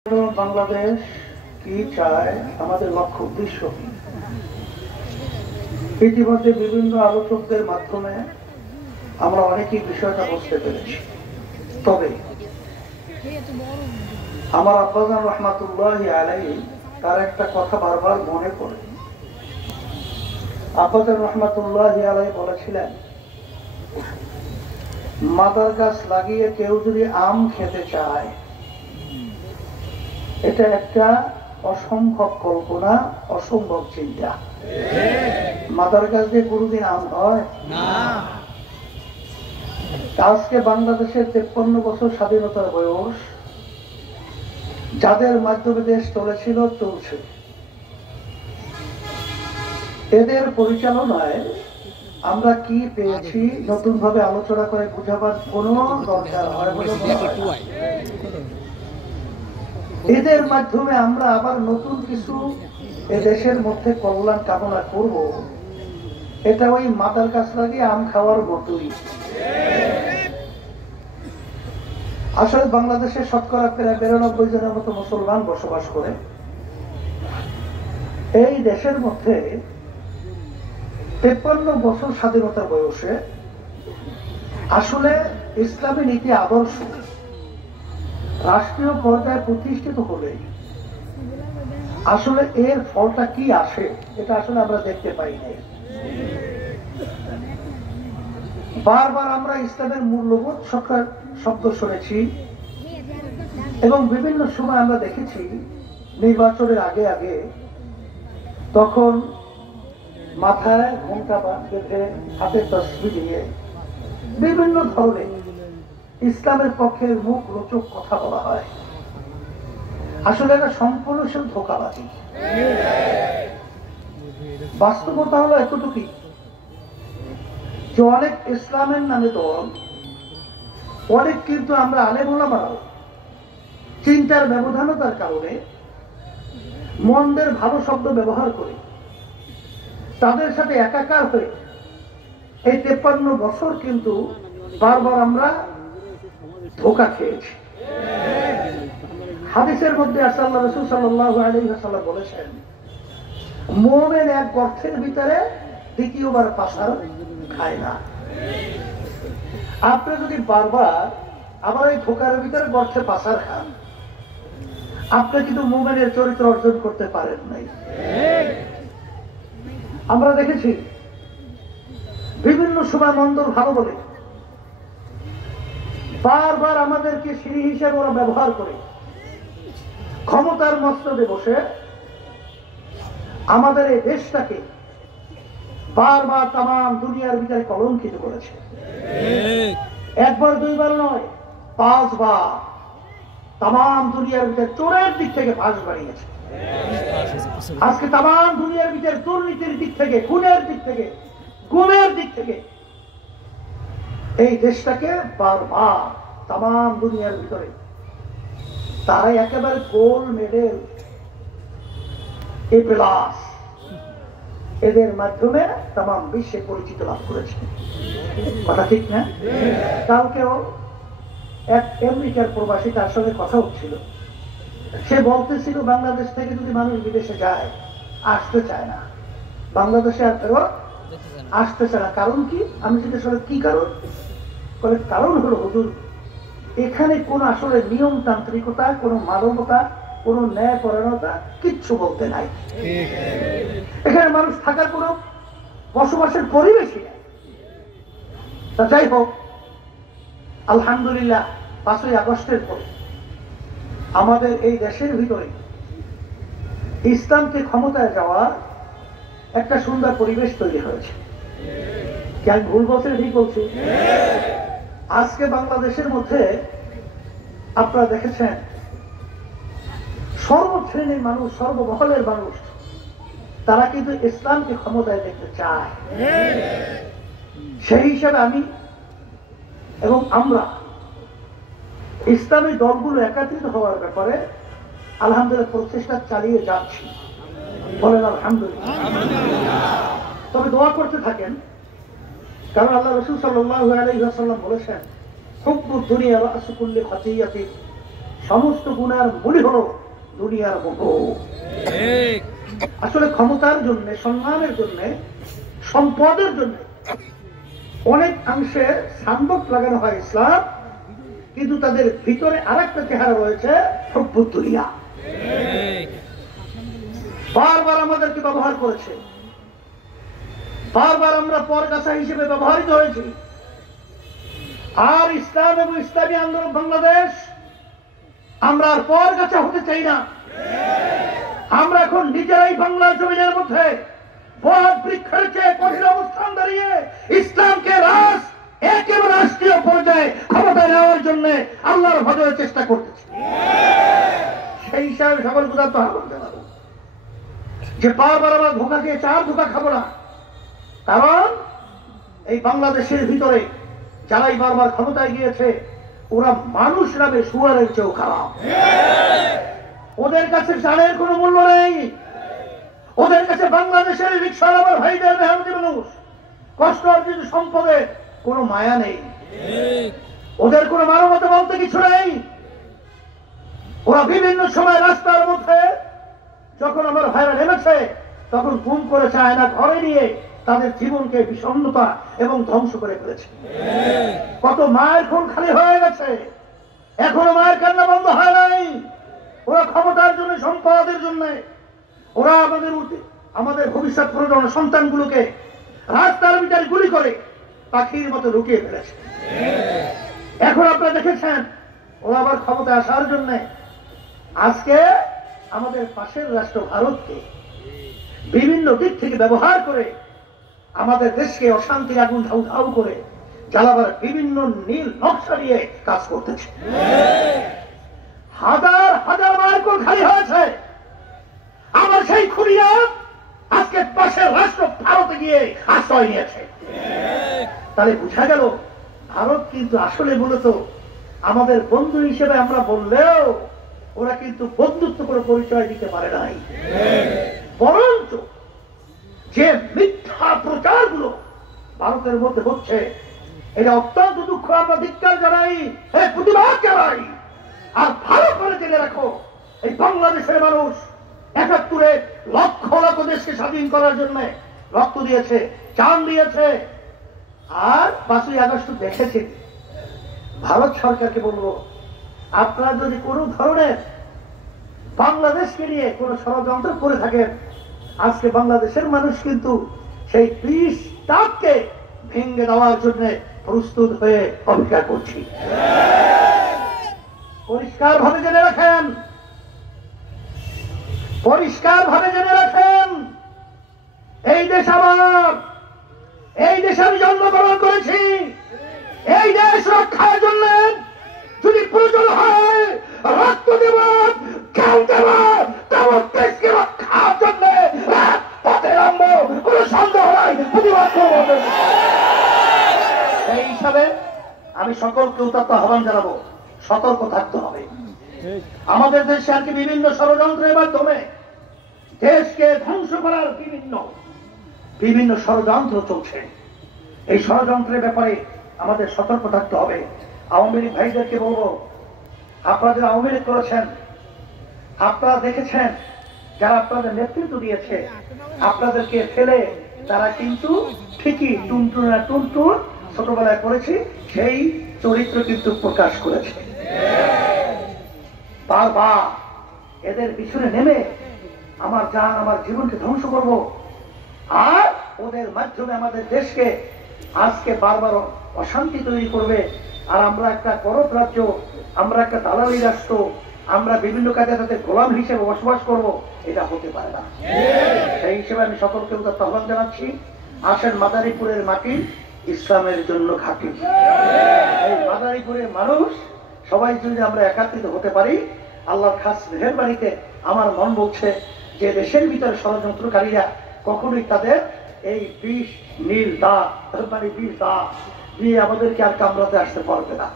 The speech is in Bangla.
বাংলাদেশ কি চায়, আমাদের লক্ষ্য উদ্দেশ্য কি, ইতিমধ্যে বিভিন্ন আলোচকদের মাধ্যমে আমরা অনেকেই বিষয়টা বুঝতে পেরেছি। তবে আমার আব্বাজান রহমাতুল্লাহি আলাইহি তার একটা কথা বারবার মনে পড়ে। আব্বাজান রহমাতুল্লাহি আলাইহি বলেছিলেন, মাদার গাছ লাগিয়ে কেউ যদি আম খেতে চায়, এটা একটা অসম্ভব কল্পনা, অসম্ভব চিন্তা। মাদার গাছ দিয়ে কোনদিন আম হয় না। আজকে বাংলাদেশের 53 বছর স্বাধীনতার বয়স, যাদের মাধ্যমে দেশ চলেছিল, চলছে, এদের পরিচালনায় আমরা কি পেয়েছি নতুন ভাবে আলোচনা করে বোঝাবার কোনো দরকার হয় বলে মনে হয় না। এদের মাধ্যমে আমরা আবার নতুন কিছু এদেশের মধ্যে কল্যাণ কামনা করব, এটা ওই মাদার গাছ লাগিয়ে আম খাওয়ার মতোই। আসলে বাংলাদেশের শতকরা প্রায় 92 জনের মতো মুসলমান বসবাস করে। এই দেশের মধ্যে 53 বছর স্বাধীনতার বয়সে আসলে ইসলামী নীতি আদর্শ রাষ্ট্রীয় পর্যায়ে প্রতিষ্ঠিত হলে আসলে এর ফলটা কি আসে, এটা আসলে আমরা দেখতে পাই নাই। বারবার আমরা ইসলামের মূল্যবোধ শব্দ শুনেছি এবং বিভিন্ন সময় আমরা দেখেছি নির্বাচনের আগে আগে তখন মাথায় ঘোমটা বেঁধে হাতে তসবিহ দিয়ে বিভিন্ন ধরনের ইসলামের পক্ষে মুখ রোচক কথা বলা হয়। আসলে এটা সম্পূর্ণ সে ধোঁকাবাজি। বাস্তবতা হলো এতটুকুই যে অনেক ইসলামের নামে দল, অনেক কিন্তু আমরা আলেম ওলামারাও চিন্তার ব্যবধানতার কারণে মন্দের ভালো শব্দ ব্যবহার করি, তাদের সাথে একাকার হয়ে এই 53 বছর কিন্তু বারবার আমরা ধোঁকা খেয়েছি। হাদিসের মধ্যে আল্লাহ রাসূল সাল্লাল্লাহু আলাইহি ওয়াসাল্লাম বলেছেন, মুমিন এক গর্তের ভিতরে দ্বিতীয়বার পাছার খায় না। আপনি যদি বারবার আবার এই ধোঁকার ভিতরে গর্তে পাছার খান, আপনি কিন্তু মুমিনের চরিত্র অর্জন করতে পারেন নাই। আমরা দেখেছি বিভিন্ন সময় মন্দর ভালো বলে বারবার আমাদেরকে সিঁড়ি হিসেবে ওরা ব্যবহার করে ক্ষমতার মস্তদে বসে আমাদের এই দেশটাকে বারবার তাম দুনিয়ার ভিতরে কলঙ্কিত করেছে। একবার দুইবার নয়, 5 বার তাম দুনিয়ার ভিতরে চোরের দিক থেকে ফাঁস বাড়িয়েছে। আজকে তাম দুনিয়ার ভিতরে দুর্নীতির দিক থেকে, খুনের দিক থেকে, গুমের দিক থেকে এই দেশটাকে বারবার তাম দুনিয়ার ভিতরে তারা একেবারে গোল্ড মেডেল, এ প্লাস এদের মাধ্যমে তাম বিশ্বে পরিচিত লাভ করেছে। কথা ঠিক না? কালকেও এক আমেরিকার প্রবাসী, তার সঙ্গে কথা হচ্ছিল, সে বলতেছিল বাংলাদেশ থেকে যদি মানুষ বিদেশে যায়, আসতে চায় না, বাংলাদেশে আর ফেরত আসতে চায় না। কারণ কি? আমি জিজ্ঞেস করলাম কি কারণ? বলে কারণ হলো হুজুর, এখানে কোন আসলে নিয়মতান্ত্রিকতা, কোন মানবতা, কোন ন্যায়পরায়ণতা কিচ্ছু বলতে নাই। এখানে মানুষ থাকার কোন বসবাসের পরিবেশই নেই। তা যাই হোক, আলহামদুলিল্লাহ 5ই আগস্টের পরে আমাদের এই দেশের ভিতরে ইসলামকে ক্ষমতায় যাওয়ার একটা সুন্দর পরিবেশ তৈরি হয়েছে। কি আমি ভুল বলছি? ঠিক বলছি? আজকে বাংলাদেশের মধ্যে আপনারা দেখেছেন সর্বশ্রেণীর মানুষ, সর্বমহলের মানুষ, তারা কিন্তু ইসলামকে ক্ষমতায় দেখতে চায়। সেই হিসাবে আমি এবং আমরা ইসলামী দলগুলো একত্রিত হওয়ার ব্যাপারে আলহামদুলিল্লাহ প্রচেষ্টা চালিয়ে যাচ্ছি। বলেন আলহামদুলিল্লাহ। তবে দোয়া করতে থাকেন, কারণ আল্লাহ রাসূল সাল্লাল্লাহু আলাইহি ওয়াসাল্লাম বলেছেন, হুব্বুদ দুনিয়া রাসু কুল্লি খাতিয়াতিন, সমস্ত গুনার মূলই হলো দুনিয়ার মোহ। আসলে ক্ষমতার জন্য, সম্মানের জন্য, সম্পদের জন্য অনেক অংশে সানবোর্ড লাগানো হয় ইসলাম, কিন্তু তাদের ভিতরে আরেকটা চেহারা রয়েছে হুব্বুদ দুনিয়া। বারবার আমাদেরকে ব্যবহার করেছে, বারবার আমরা পরগাছা হিসেবে ব্যবহৃত হয়েছি। আর ইসলাম এবং ইসলামী আন্দোলন বাংলাদেশ আমরা আর পরগাছা হতে চাই না। আমরা এখন নিজেরাই বাংলার জমিনের মধ্যে বট বৃক্ষের চেয়ে কঠিন অবস্থান দাঁড়িয়ে ইসলামকে একেবারে রাষ্ট্রীয় পর্যায়ে ক্ষমতায় নেওয়ার জন্য আল্লাহর ভজনের চেষ্টা করতেছি। সেই হিসাবে সকল গুদার তো আহ্বান জানাবো যে বারবার আমরা ধোঁকা খেয়ে চার ধোঁকা খাবো না। কারণ এই বাংলাদেশের ভিতরে যারাই বারবার ক্ষমতায় গিয়েছে ওরা মানুষ নামে শুয়ারের চেয়েও খারাপ। ওদের কাছে জানের কোনো মূল্য নেই। ওদের কাছে বাংলাদেশের রিক্সার আমার ভাইদের মেহনতি মানুষ কষ্ট অর্জিত সম্পদের কোনো মায়া নেই। ওদের কোনো মানবতা বলতে কিছু নেই। ওরা বিভিন্ন সময় রাস্তার মধ্যে যখন আমার ভাইরা নেমেছে তখন গুম করেছে, আয়না ঘরে নিয়ে তাদের জীবনকে বিষণ্ণতা এবং ধ্বংস করে ফেলেছে। কত মায়ের খুন খালি হয়ে গেছে, এখনো মায়ের কান্না বন্ধ হয় নাই। ওরা ক্ষমতার জন্য, সম্পদের জন্য ওরা আমাদের ভবিষ্যৎ প্রজন্ম সন্তানগুলোকে রাস্তার ভিতরে গুলি করে পাখির মতো লুকিয়ে ফেলেছে। এখন আপনারা দেখেছেন ওরা আবার ক্ষমতা আসার জন্য আজকে আমাদের পাশের রাষ্ট্র ভারতকে বিভিন্ন দিক থেকে ব্যবহার করে আমাদের দেশকে অশান্তির আগুন ধাউ ধাউ করে জ্বালাবার বিভিন্ন নীল নকশা নিয়ে কাজ করতেছে। হাজার হাজার মার্কল খালি হয়েছে। আমার সেই খুনিরা আজকে পাশের রাষ্ট্র ভারতে গিয়ে আশ্রয় নিয়েছে। তাহলে বোঝা গেল ভারত কিন্তু আসলে মূলত আমাদের বন্ধু হিসেবে আমরা বললেও ওরা কিন্তু বন্ধুত্ব করে পরিচয় দিতে পারে নাই। বরঞ্চ যে মিথ্যা প্রচারগুলো ভারতের মধ্যে হচ্ছে এটা অত্যন্ত দুঃখ, আমরা ধিক্কার জানাই, প্রতিবাদ জানাই। আর ভালো করে জেনে রাখো এই বাংলাদেশের মানুষ ৭১ লক্ষ লক্ষ দেশকে স্বাধীন করার জন্য রক্ত দিয়েছে, জান দিয়েছে। আর ৫ই আগস্ট দেখেছে। ভারত সরকারকে বলবো আপনারা যদি কোনো ধরনের বাংলাদেশকে নিয়ে কোনো ষড়যন্ত্র করে থাকেন, আজকে বাংলাদেশের মানুষ কিন্তু সেই ২০ টাককে ভেঙে দেওয়ার জন্য প্রস্তুত হয়ে অপেক্ষা করছি। পরিষ্কার ভাবে জেনে রাখেন, পরিষ্কার ভাবে জেনে রাখেন এই দেশ আমার, এই দেশে আমি জন্মগ্রহণ করেছি। এই দেশ রক্ষার জন্য যদি প্রয়োজন হয় রক্ত দেব, খেল দেব, তেমন দেশকে রক্ষার জন্য পথে নামবো, কোনো সন্দেহ নাই, প্রতিবাদ করবো। এই হিসাবে আমি সকলকে উদাত্ত আহ্বান জানাবো, সতর্ক থাকতে হবে। আমাদের দেশে আর কি বিভিন্ন ষড়যন্ত্রের মাধ্যমে দেশকে ধ্বংস করার বিভিন্ন ষড়যন্ত্র চলছে। এই ষড়যন্ত্রের ব্যাপারে আমাদের সতর্ক থাকতে হবে। আওয়ামী লীগ ভাইদেরকে বলবো, আপনারা যারা আওয়ামী লীগ করেছেন, আপনারা দেখেছেন যারা আপনাদের নেতৃত্ব দিয়েছে আপনাদেরকে ফেলে তারা কিন্তু ঠিকই টুনটুনা টুনটুন ছোটবেলায় করেছি সেই চরিত্র কিন্তু প্রকাশ করেছে। বারবার এদের পিছনে নেমে আমার জান, আমার জীবনকে ধ্বংস করব, আর ওদের মাধ্যমে আমাদের দেশকে আজকে বারবার অশান্তি তৈরি করবে। আর আমরা একটা করপ রাজ্য, আমরা একটা দালালি রাষ্ট্র, আমরা বিভিন্ন কাজে তাদের গোলাম হিসেবে বসবাস করব, এটা হতে পারে না। সেই হিসেবে আমি সকলকে উদাত্ত আহ্বান জানাচ্ছি, আসেন মাদারীপুরের মাটি ইসলামের জন্য ঘাঁটি। এই মাদারীপুরের মানুষ সবাই যদি আমরা একত্রিত হতে পারি, আল্লাহর খাস মেহেরবানিতে আমার মন বলছে যে দেশের ভিতরে ষড়যন্ত্রকারীরা কখনোই তাদের এই বিষ নীল দা, বিষ দা দিয়ে আমাদেরকে আর কামড়াতে আসতে পারবে না।